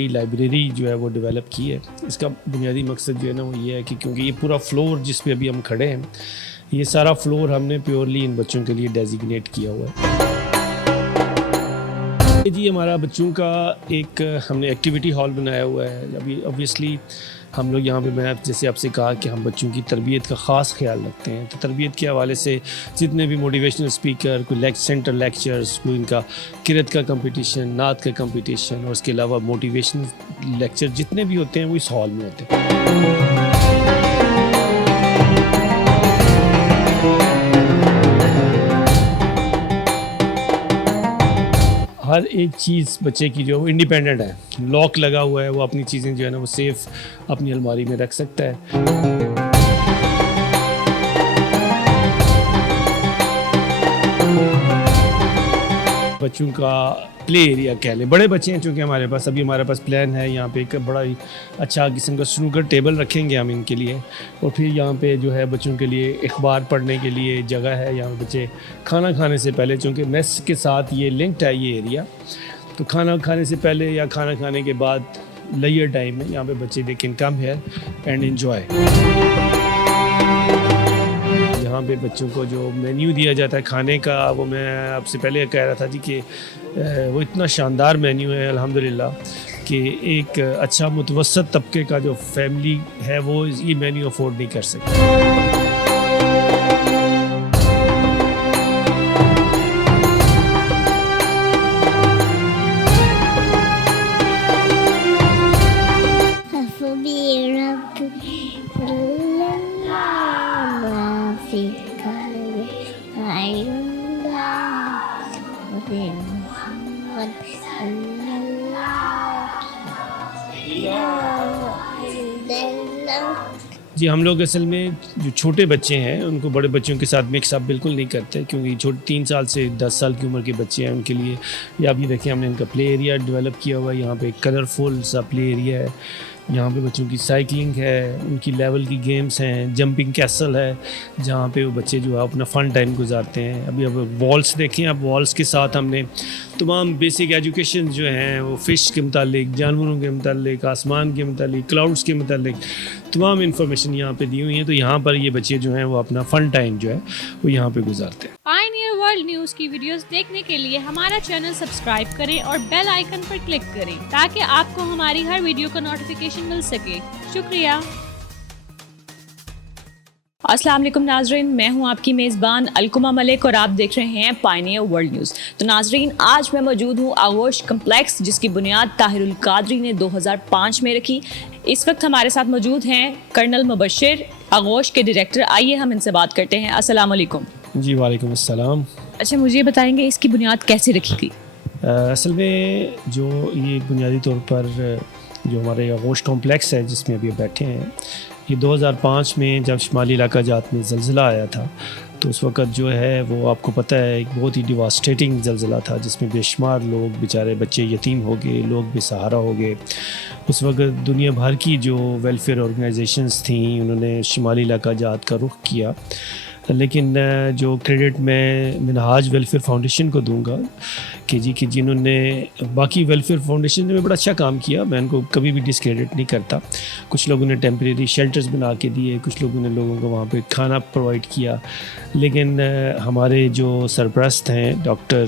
نئی لائبریری جو ہے وہ ڈیولپ کی ہے. اس کا بنیادی مقصد جو ہے نا وہ یہ ہے کہ کیونکہ یہ پورا فلور جس پہ ابھی ہم کھڑے ہیں یہ سارا فلور ہم نے پیورلی ان بچوں کے لیے ڈیزیگنیٹ کیا ہوا ہے. جی ہمارا بچوں کا ایک ہم نے ایکٹیویٹی ہال بنایا ہوا ہے. ابھی اوبویسلی ہم لوگ یہاں پہ میں جیسے آپ سے کہا کہ ہم بچوں کی تربیت کا خاص خیال رکھتے ہیں, تو تربیت کے حوالے سے جتنے بھی موٹیویشنل اسپیکر, کوئی سینٹر لیکچرز, کوئی ان کا قرأت کا کمپٹیشن, نعت کا کمپٹیشن, اور اس کے علاوہ موٹیویشنل لیکچر جتنے بھی ہوتے ہیں وہ اس ہال میں ہوتے ہیں. ہر ایک چیز بچے کی جو ہے وہ انڈیپینڈنٹ ہے, لاک لگا ہوا ہے, وہ اپنی چیزیں جو ہے نا وہ سیف اپنی الماری میں رکھ سکتا ہے. بچوں کا پلے ایریا کہہ لیں, بڑے بچے ہیں چونکہ ہمارے پاس ہمارے پاس پلان ہے یہاں پہ ایک بڑا ہی اچھا قسم کا سنوکر ٹیبل رکھیں گے ہم ان کے لیے, اور پھر یہاں پہ جو ہے بچوں کے لیے اخبار پڑھنے کے لیے جگہ ہے. یہاں پہ بچے کھانا کھانے سے پہلے, چونکہ میس کے ساتھ یہ لنکڈ ہے یہ ایریا, تو کھانا کھانے سے پہلے یا کھانا کھانے کے بعد لیئر ٹائم میں یہاں پہ بچے they can come here and enjoy. یہاں پہ بچوں کو جو مینیو دیا جاتا ہے کھانے کا, وہ میں آپ سے پہلے کہہ رہا تھا جی کہ وہ اتنا شاندار مینیو ہے الحمدللہ کہ ایک اچھا متوسط طبقے کا جو فیملی ہے وہ یہ مینیو افورڈ نہیں کر سکتی. جی ہم لوگ اصل میں جو چھوٹے بچے ہیں ان کو بڑے بچوں کے ساتھ مکس اپ بالکل نہیں کرتے, کیونکہ 3 سال سے 10 سال کی عمر کے بچے ہیں ان کے لیے یا اب یہ دیکھیں ہم نے ان کا پلے ایریا ڈیولپ کیا ہوا ہے. یہاں پہ کلرفل سا پلے ایریا ہے, یہاں پہ بچوں کی سائیکلنگ ہے, ان کی لیول کی گیمز ہیں, جمپنگ کیسل ہے جہاں پہ وہ بچے جو ہے اپنا فن ٹائم گزارتے ہیں. اب والس دیکھیں, اب والس کے ساتھ ہم نے تمام بیسک ایجوکیشن جو ہیں وہ فش کے متعلق, جانوروں کے متعلق, آسمان کے متعلق, کلاؤڈس کے متعلق تمام انفارمیشن یہاں پہ دی ہوئی ہیں. تو یہاں پر یہ بچے جو ہیں وہ اپنا فن ٹائم جو ہے وہ یہاں پہ گزارتے ہیں. پائنیئر ورلڈ نیوز کی ویڈیوز دیکھنے کے لیے ہمارا چینل سبسکرائب کریں اور بیل آئیکن پر کلک کریں تاکہ آپ کو ہماری ہر ویڈیو کا نوٹیفیکیشن مل سکے. شکریہ. السلام علیکم ناظرین, میں ہوں آپ کی میزبان الکما ملک اور آپ دیکھ رہے ہیں پائنیئر ورلڈ نیوز. تو ناظرین آج میں موجود ہوں آغوش کمپلیکس جس کی بنیاد طاہر القادری نے 2005 میں رکھی. اس وقت ہمارے ساتھ موجود ہیں کرنل مبشر, آغوش کے ڈائریکٹر. آئیے ہم ان سے بات کرتے ہیں. السلام علیکم. جی وعلیکم السلام. اچھا مجھے بتائیں گے اس کی بنیاد کیسے رکھی گئی؟ اصل میں جو یہ بنیادی طور پر جو ہمارے آغوش کمپلیکس ہے جس میں ابھی بیٹھے ہیں, یہ 2005 میں جب شمالی علاقہ جات میں زلزلہ آیا تھا تو اس وقت جو ہے وہ آپ کو پتہ ہے ایک بہت ہی ڈیواسٹیٹنگ زلزلہ تھا جس میں بے شمار لوگ بیچارے بچے یتیم ہو گئے, لوگ بے سہارا ہو گئے. اس وقت دنیا بھر کی جو ویلفیئر آرگنائزیشنز تھیں انہوں نے شمالی علاقہ جات کا رخ کیا, لیکن جو کریڈٹ میں منہاج ویلفیئر فاؤنڈیشن کو دوں گا کہ جنہوں نے باقی ویلفیئر فاؤنڈیشن نے بڑا اچھا کام کیا, میں ان کو کبھی بھی ڈسکریڈٹ نہیں کرتا. کچھ لوگوں نے ٹیمپریری شیلٹرز بنا کے دیے, کچھ لوگوں نے لوگوں کو وہاں پہ کھانا پرووائڈ کیا, لیکن ہمارے جو سرپرست ہیں ڈاکٹر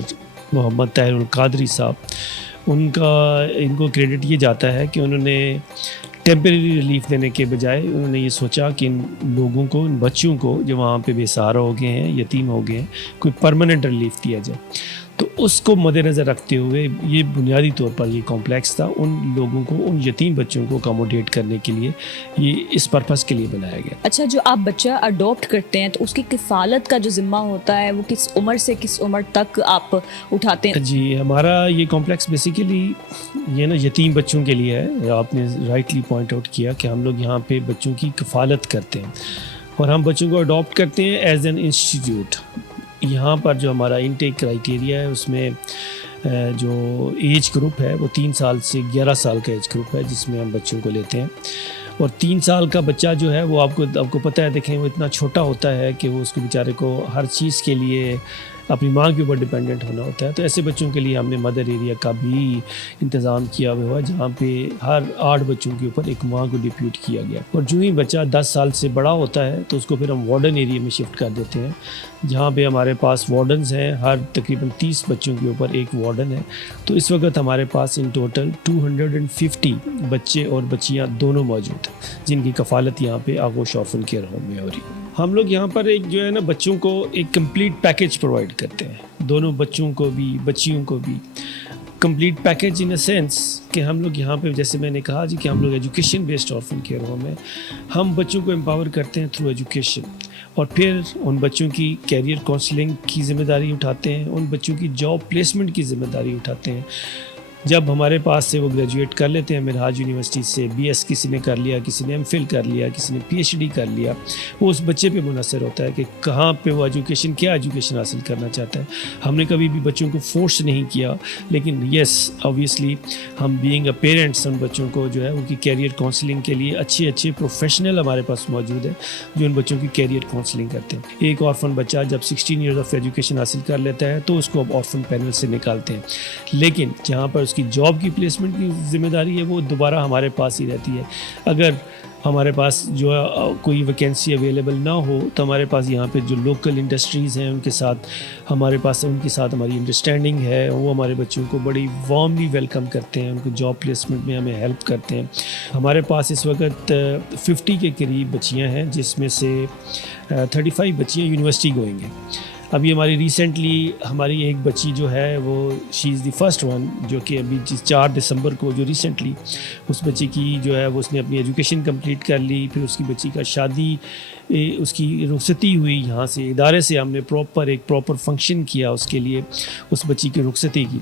محمد طاہر القادری صاحب ان کو کریڈٹ یہ جاتا ہے کہ انہوں نے ٹیمپریری ریلیف دینے کے بجائے انہوں نے یہ سوچا کہ ان لوگوں کو, ان بچوں کو جو وہاں پہ بے سہارا ہو گئے ہیں, یتیم ہو گئے ہیں, کوئی پرماننٹ ریلیف دیا جائے. تو اس کو مد نظر رکھتے ہوئے یہ بنیادی طور پر یہ کمپلیکس تھا ان لوگوں کو, ان یتیم بچوں کو اکاموڈیٹ کرنے کے لیے, یہ اس پرپس کے لیے بنایا گیا. اچھا جو آپ بچہ اڈاپٹ کرتے ہیں تو اس کی کفالت کا جو ذمہ ہوتا ہے وہ کس عمر سے کس عمر تک آپ اٹھاتے ہیں؟ جی ہمارا یہ کمپلیکس بیسیکلی یہ نا یتیم بچوں کے لیے ہے. آپ نے رائٹلی پوائنٹ آؤٹ کیا کہ ہم لوگ یہاں پہ بچوں کی کفالت کرتے ہیں اور ہم بچوں کو اڈاپٹ کرتے ہیں ایز این انسٹیٹیوٹ. یہاں پر جو ہمارا انٹیک کرائیٹیریا ہے اس میں جو ایج گروپ ہے وہ 3 سال سے 11 سال کا ایج گروپ ہے جس میں ہم بچوں کو لیتے ہیں. اور 3 سال کا بچہ جو ہے وہ آپ کو پتہ ہے, دیکھیں وہ اتنا چھوٹا ہوتا ہے کہ وہ اس کے بیچارے کو ہر چیز کے لیے اپنی ماں کے اوپر ڈپینڈنٹ ہونا ہوتا ہے. تو ایسے بچوں کے لیے ہم نے مدر ایریا کا بھی انتظام کیا ہوا ہے جہاں پہ ہر 8 بچوں کے اوپر ایک ماں کو ڈپیوٹ کیا گیا. اور جو ہی بچہ 10 سال سے بڑا ہوتا ہے تو اس کو پھر ہم وارڈن ایریا میں شفٹ کر دیتے ہیں جہاں پہ ہمارے پاس وارڈنز ہیں. ہر تقریباً 30 بچوں کے اوپر ایک وارڈن ہے. تو اس وقت ہمارے پاس ان ٹوٹل 250 بچے اور بچیاں دونوں موجود ہیں جن کی کفالت یہاں پہ آغوش آرفن کیئر ہوم میں ہو رہی ہے. ہم لوگ یہاں پر ایک جو ہے نا بچوں کو ایک کمپلیٹ پیکیج پرووائڈ کرتے ہیں, دونوں بچوں کو بھی بچیوں کو بھی complete package in a sense کہ ہم لوگ یہاں پہ جیسے میں نے کہا جی کہ ہم لوگ education based orphan care home ہے. ہم بچوں کو امپاور کرتے ہیں تھرو ایجوکیشن اور پھر ان بچوں کی کیریئر کونسلنگ کی ذمہ داری اٹھاتے ہیں, ان بچوں کی جاب پلیسمنٹ کی ذمہ داری اٹھاتے ہیں. جب ہمارے پاس سے وہ گریجویٹ کر لیتے ہیں مرحاج یونیورسٹی سے, بی ایس کسی نے کر لیا, کسی نے ایم فل کر لیا, کسی نے پی ایچ ڈی کر لیا, وہ اس بچے پہ منحصر ہوتا ہے کہ کہاں پہ وہ ایجوکیشن کیا ایجوکیشن حاصل کرنا چاہتا ہے. ہم نے کبھی بھی بچوں کو فورس نہیں کیا, لیکن یس آبویسلی ہم بینگ اے پیرنٹس ان بچوں کو جو ہے ان کی کیریئر کونسلنگ کے لیے اچھے پروفیشنل ہمارے پاس موجود ہیں جو ان بچوں کی کیریئر کونسلنگ کرتے ہیں. ایک آرفن بچہ جب 16 ایئرز آف ایجوکیشن حاصل کر لیتا ہے تو اس کو اب آرفن پینل سے نکالتے ہیں, لیکن جہاں پر کی جاب کی پلیسمنٹ کی ذمہ داری ہے وہ دوبارہ ہمارے پاس ہی رہتی ہے. اگر ہمارے پاس جو کوئی ویکینسی اویلیبل نہ ہو تو ہمارے پاس یہاں پہ جو لوکل انڈسٹریز ہیں ان کے ساتھ ہماری انڈرسٹینڈنگ ہے, وہ ہمارے بچوں کو بڑی وارملی ویلکم کرتے ہیں, ان کو جاب پلیسمنٹ میں ہمیں ہیلپ کرتے ہیں. ہمارے پاس اس وقت 50 کے قریب بچیاں ہیں جس میں سے 35 بچیاں یونیورسٹی گوئنگ ہیں. ابھی ہماری ریسنٹلی ہماری ایک بچی جو ہے وہ شی از دی فرسٹ ون جو کہ ابھی 4 دسمبر کو جو ریسنٹلی اس بچی کی جو ہے وہ اس نے اپنی ایجوکیشن کمپلیٹ کر لی, پھر اس کی بچی کا شادی اس کی رخصتی ہوئی یہاں سے ادارے سے. ہم نے پراپر فنکشن کیا اس کے لیے, اس بچی کی رخصتی کی.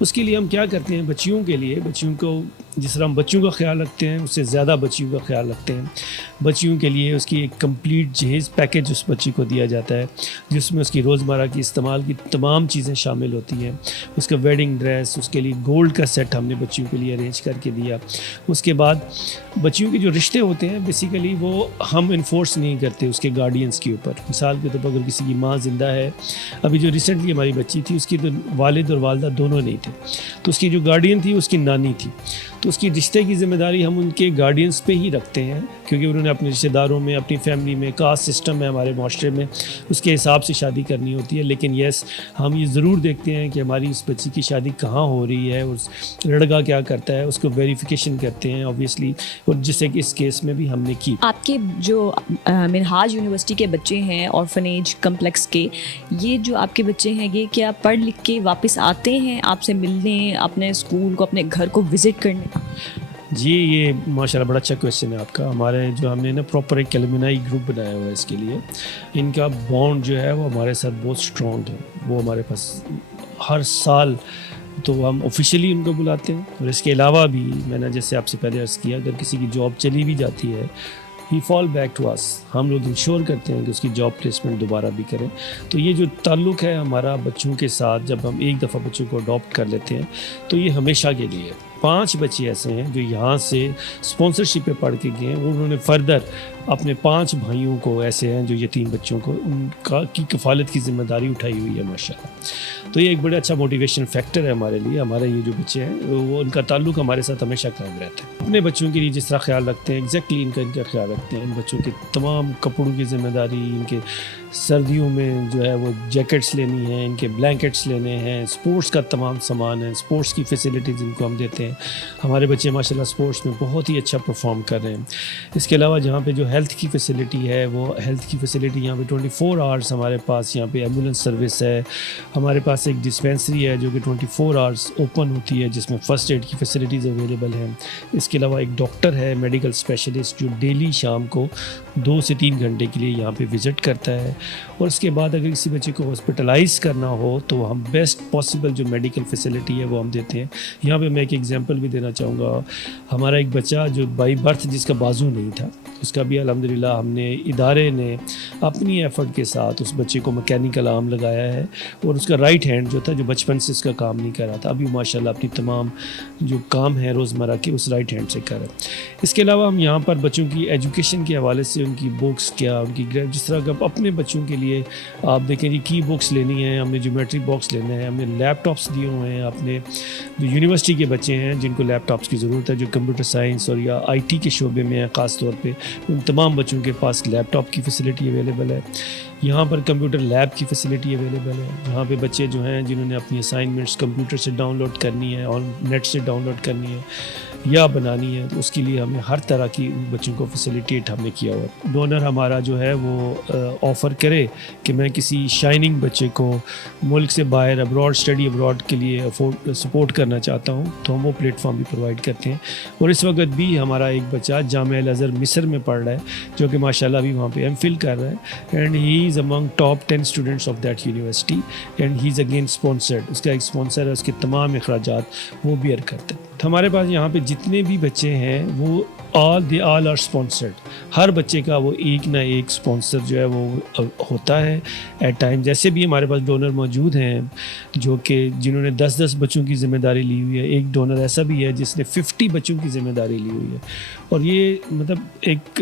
اس کے لیے ہم کیا کرتے ہیں بچیوں کے لیے, بچیوں کو جس طرح ہم بچوں کا خیال رکھتے ہیں اس سے زیادہ بچیوں کا خیال رکھتے ہیں. بچیوں کے لیے اس کی ایک کمپلیٹ جہیز پیکیج اس بچی کو دیا جاتا ہے جس میں اس کی روزمرہ کی استعمال کی تمام چیزیں شامل ہوتی ہیں. اس کا ویڈنگ ڈریس, اس کے لیے گولڈ کا سیٹ ہم نے بچیوں کے لیے ارینج کر کے دیا. اس کے بعد بچیوں کے جو رشتے ہوتے ہیں بیسیکلی وہ ہم انفورس نہیں کرتے اس کے گارڈینس کے اوپر. مثال کے طور پر اگر کسی کی ماں زندہ ہے, ابھی جو ریسنٹلی ہماری بچی تھی اس کی تو والد اور والدہ دونوں نہیں تھے, تو اس کی جو گارڈین تھی اس کی نانی تھی, تو اس کی رشتے کی ذمہ داری ہم ان کے گارڈینس پہ ہی رکھتے ہیں کیونکہ انہوں نے اپنے رشتہ داروں میں, اپنی فیملی میں, کاسٹ سسٹم ہے ہمارے معاشرے میں, اس کے حساب سے شادی کرنی ہوتی ہے. لیکن یس ہم یہ ضرور دیکھتے ہیں کہ ہماری اس بچی کی شادی کہاں ہو رہی ہے, اس لڑکا کیا کرتا ہے, اس کو ویریفیکیشن کرتے ہیں آبویسلی, اور جسے کہ اس کیس میں بھی ہم نے کی. آپ کے جو منہاج یونیورسٹی کے بچے ہیں آرفنیج کمپلیکس کے, یہ جو آپ کے بچے ہیں یہ کیا پڑھ لکھ کے واپس آتے ہیں آپ سے ملنے, اپنے اسکول کو, اپنے گھر کو وزٹ کرنے؟ جی یہ ماشاءاللہ بڑا اچھا کویشچن ہے آپ کا. ہمارے جو ہم نے نا پراپر ایک ایلومنائی گروپ بنایا ہوا ہے اس کے لیے. ان کا بانڈ جو ہے وہ ہمارے ساتھ بہت اسٹرانگ ہے. وہ ہمارے پاس ہر سال تو ہم آفیشیلی ان کو بلاتے ہیں, اور اس کے علاوہ بھی میں نے جیسے آپ سے پہلے عرض کیا اگر کسی کی جاب چلی بھی جاتی ہے ہی فال بیک ٹو اس, ہم لوگ انشور کرتے ہیں کہ اس کی جاب پلیسمنٹ دوبارہ بھی کریں. تو یہ جو تعلق ہے ہمارا بچوں کے ساتھ, جب ہم ایک دفعہ بچوں کو اڈاپٹ کر لیتے ہیں تو یہ ہمیشہ کے لیے. 5 بچے ایسے ہیں جو یہاں سے اسپانسرشپ پہ پڑھ کے گئے ہیں, انہوں نے فردر اپنے 5 بھائیوں کو ایسے ہیں جو یتیم بچوں کو ان کی کفالت کی ذمہ داری اٹھائی ہوئی ہے ماشاءاللہ. تو یہ ایک بڑا اچھا موٹیویشن فیکٹر ہے ہمارے لیے. ہمارے یہ جو بچے ہیں وہ ان کا تعلق ہمارے ساتھ ہمیشہ قائم رہتا ہے. اپنے بچوں کے لیے جس طرح خیال رکھتے ہیں ایگزیکٹلی ان کا خیال رکھتے ہیں. ان بچوں کے تمام کپڑوں کی ذمہ داری, ان کے سردیوں میں جو ہے وہ جیکٹس لینی ہیں, ان کے بلینکٹس لینے ہیں, اسپورٹس کا تمام سامان ہے, اسپورٹس کی فیسلٹیز ان کو ہم دیتے ہیں. ہمارے بچے ماشاءاللہ اسپورٹس میں بہت ہی اچھا پرفارم کر رہے ہیں. اس کے علاوہ جہاں پہ جو ہیلتھ کی فیسلٹی ہے وہ ہیلتھ کی فیسلٹی یہاں پہ 24 آورس ہمارے پاس یہاں پہ ایمبولینس سروس ہے. ہمارے پاس ایک ڈسپینسری ہے جو کہ 24 آورس اوپن ہوتی ہے جس میں فرسٹ ایڈ کی فیسلٹیز اویلیبل ہیں. اس کے علاوہ ایک ڈاکٹر ہے میڈیکل اسپیشلسٹ جو ڈیلی شام کو 2 سے 3 گھنٹے کے لیے یہاں پہ وزٹ کرتا ہے. اور اس کے بعد اگر کسی بچے کو ہاسپٹلائز کرنا ہو تو ہم بیسٹ پاسبل جو میڈیکل فیسلٹی ہے وہ ہم دیتے ہیں. یہاں پہ میں ایک ایگزامپل بھی دینا چاہوں گا. ہمارا ایک بچہ جو بائی برتھ جس کا بازو نہیں تھا, اس کا بھی الحمدللہ ہم نے ادارے نے اپنی ایفرٹ کے ساتھ اس بچے کو مکینیکل آرم لگایا ہے، اور اس کا رائٹ ہینڈ جو تھا، جو بچپن سے اس کا کام نہیں کر رہا تھا، ابھی ماشاءاللہ اپنی تمام جو کام ہے روزمرہ کے اس رائٹ ہینڈ سے کر رہا ہے۔ اس کے علاوہ ہم یہاں پر بچوں کی ایجوکیشن کے حوالے سے ان کی بکس کیا، ان کی جس طرح کہ اپنے بچوں کے لیے آپ دیکھیں جی کی بکس لینی ہے، ہم نے جیومیٹری باکس لینا ہے، ہم نے لیپ ٹاپس دیے ہوئے ہیں اپنے جو یونیورسٹی کے بچے ہیں جن کو لیپ ٹاپس کی ضرورت ہے، جو کمپیوٹر سائنس اور یا آئی ٹی کے شعبے میں ہیں، خاص طور پہ ان تمام بچوں کے پاس لیپ ٹاپ کی فیسلٹی اویلیبل ہے۔ یہاں پر کمپیوٹر لیب کی فیسلٹی اویلیبل ہے، جہاں پہ بچے جو ہیں جنہوں نے اپنی اسائنمنٹس کمپیوٹر سے ڈاؤن لوڈ کرنی ہے اور نیٹ سے ڈاؤن لوڈ کرنی ہے یا بنانی ہے، تو اس کے لیے ہمیں ہر طرح کی بچوں کو فیسیلیٹیٹ ہم نے کیا ہوا ہے۔ ڈونر ہمارا جو ہے وہ آفر کرے کہ میں کسی شائننگ بچے کو ملک سے باہر ابراڈ اسٹڈی ابراڈ کے لیے سپورٹ کرنا چاہتا ہوں، تو ہم وہ پلیٹ فارم بھی پرووائڈ کرتے ہیں۔ اور اس وقت بھی ہمارا ایک بچہ جامعہ الازہر مصر میں پڑھ رہا ہے، جو کہ ماشاءاللہ ابھی وہاں پہ ایم فل کر رہا ہے، and he is among top 10 students of that university and he is again sponsored۔ اس کا ایک اسپانسر ہے، اس کے تمام اخراجات وہ بیئر کرتا ہے۔ تو ہمارے پاس یہاں پہ جتنے بھی بچے ہیں وہ they all are sponsored۔ ہر بچے کا وہ ایک نہ ایک اسپانسر جو ہے وہ ہوتا ہے ایٹ ٹائم۔ جیسے بھی ہمارے پاس ڈونر موجود ہیں جو کہ جنہوں نے 10 بچوں کی ذمہ داری لی ہوئی ہے، ایک ڈونر ایسا بھی ہے جس نے 50 بچوں کی ذمہ داری لی ہوئی ہے، اور یہ مطلب ایک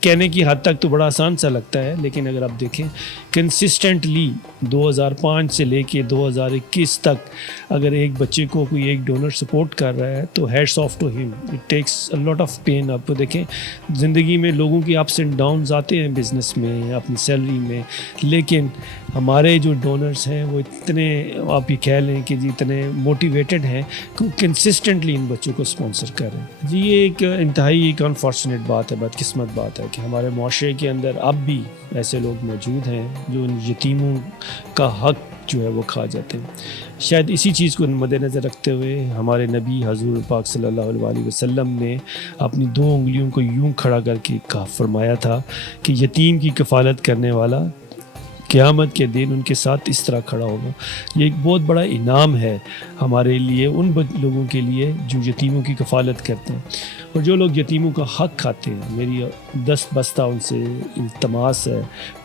کہنے کی حد تک تو بڑا آسان سا لگتا ہے، لیکن اگر آپ دیکھیں کنسسٹنٹلی 2005 سے لے کے 2021 تک اگر ایک بچے کو کوئی ایک ڈونر سپورٹ کر رہا ہے تو ہیڈس آف ٹو ہم۔ It takes a lot of pain. آپ کو دیکھیں زندگی میں لوگوں کی اپس اینڈ ڈاؤنز آتے ہیں، بزنس میں، اپنی سیلری میں، لیکن ہمارے جو ڈونرز ہیں وہ اتنے آپ یہ کہہ لیں کہ جی اتنے موٹیویٹڈ ہیں کہ وہ کنسسٹنٹلی ان بچوں کو اسپانسر کر رہے ہیں۔ جی یہ ایک انتہائی ایک انفارچونیٹ بات ہے، بدقسمت بات ہے کہ ہمارے معاشرے کے اندر اب بھی ایسے لوگ موجود ہیں جو ان یتیموں کا حق جو ہے وہ کھا جاتے ہیں۔ شاید اسی چیز کو مد نظر رکھتے ہوئے ہمارے نبی حضور پاک صلی اللہ علیہ وسلم نے اپنی 2 انگلیوں کو یوں کھڑا کر کے فرمایا تھا کہ یتیم کی کفالت کرنے والا قیامت کے دن ان کے ساتھ اس طرح کھڑا ہوگا۔ یہ ایک بہت بڑا انعام ہے ہمارے لیے، ان لوگوں کے لیے جو یتیموں کی کفالت کرتے ہیں اور جو لوگ یتیموں کا حق کھاتے ہیں۔ میری دست بستہ ان سے التماس ہے،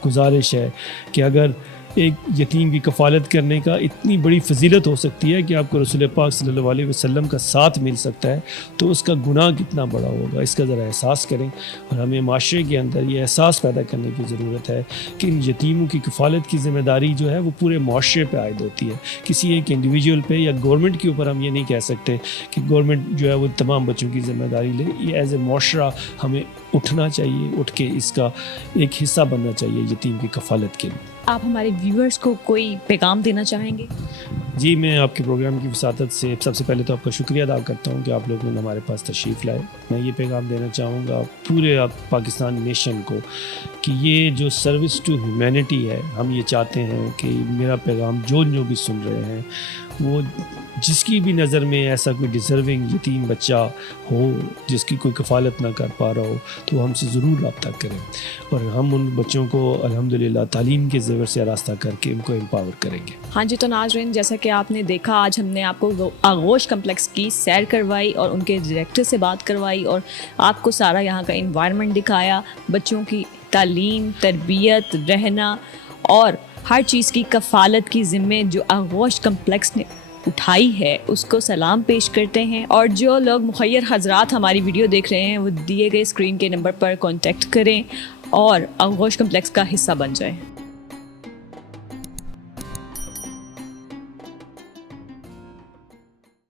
گزارش ہے کہ اگر ایک یتیم کی کفالت کرنے کا اتنی بڑی فضیلت ہو سکتی ہے کہ آپ کو رسول پاک صلی اللہ علیہ وسلم کا ساتھ مل سکتا ہے، تو اس کا گناہ کتنا بڑا ہوگا، اس کا ذرا احساس کریں۔ اور ہمیں معاشرے کے اندر یہ احساس پیدا کرنے کی ضرورت ہے کہ ان یتیموں کی کفالت کی ذمہ داری جو ہے وہ پورے معاشرے پہ عائد ہوتی ہے، کسی ایک انڈیویجول پہ یا گورنمنٹ کے اوپر ہم یہ نہیں کہہ سکتے کہ گورنمنٹ جو ہے وہ تمام بچوں کی ذمہ داری لے۔ یہ ایز اے معاشرہ ہمیں اٹھنا چاہیے، اٹھ کے اس کا ایک حصہ بننا چاہیے یتیم کی کفالت کے لیے۔ آپ ہمارے ویورز کو کوئی پیغام دینا چاہیں گے؟ جی میں آپ کے پروگرام کی وساطت سے سب سے پہلے تو آپ کا شکریہ ادا کرتا ہوں کہ آپ لوگوں نے ہمارے پاس تشریف لائے۔ میں یہ پیغام دینا چاہوں گا پورے پاکستان نیشن کو کہ یہ جو سروس ٹو ہیومینٹی ہے، ہم یہ چاہتے ہیں کہ میرا پیغام جو بھی سن رہے ہیں وہ جس کی بھی نظر میں ایسا کوئی ڈیزرونگ یتیم بچہ ہو جس کی کوئی کفالت نہ کر پا رہا ہو تو ہم سے ضرور رابطہ کریں، اور ہم ان بچوں کو الحمدللہ تعلیم کے زیور سے آراستہ کر کے ان کو امپاور کریں گے۔ ہاں جی، تو ناظرین جیسا کہ آپ نے دیکھا آج ہم نے آپ کو آغوش کمپلیکس کی سیر کروائی اور ان کے ڈائریکٹر سے بات کروائی اور آپ کو سارا یہاں کا انوائرمنٹ دکھایا، بچوں کی تعلیم، تربیت، رہنا اور ہر چیز کی کفالت کی ذمہ جو آغوش کمپلیکس نے اٹھائی ہے اس کو سلام پیش کرتے ہیں۔ اور جو لوگ مخیر حضرات ہماری ویڈیو دیکھ رہے ہیں وہ دیے گئے اسکرین کے نمبر پر کانٹیکٹ کریں اور آغوش کمپلیکس کا حصہ بن جائیں۔